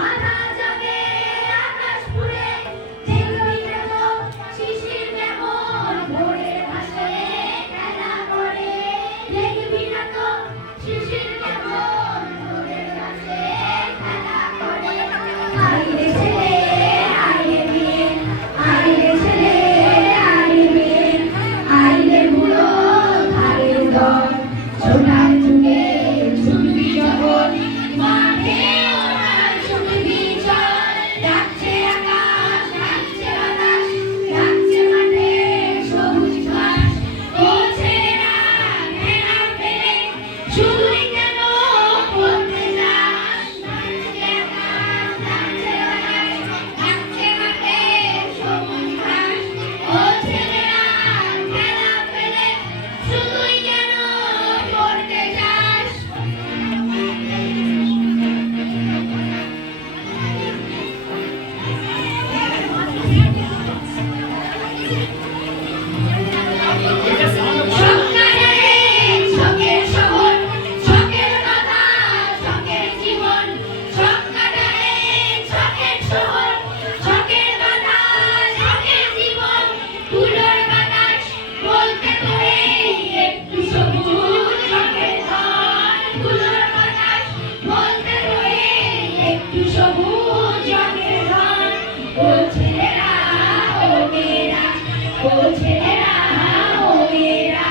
Anna! ছেলেরা ও মেয়েরা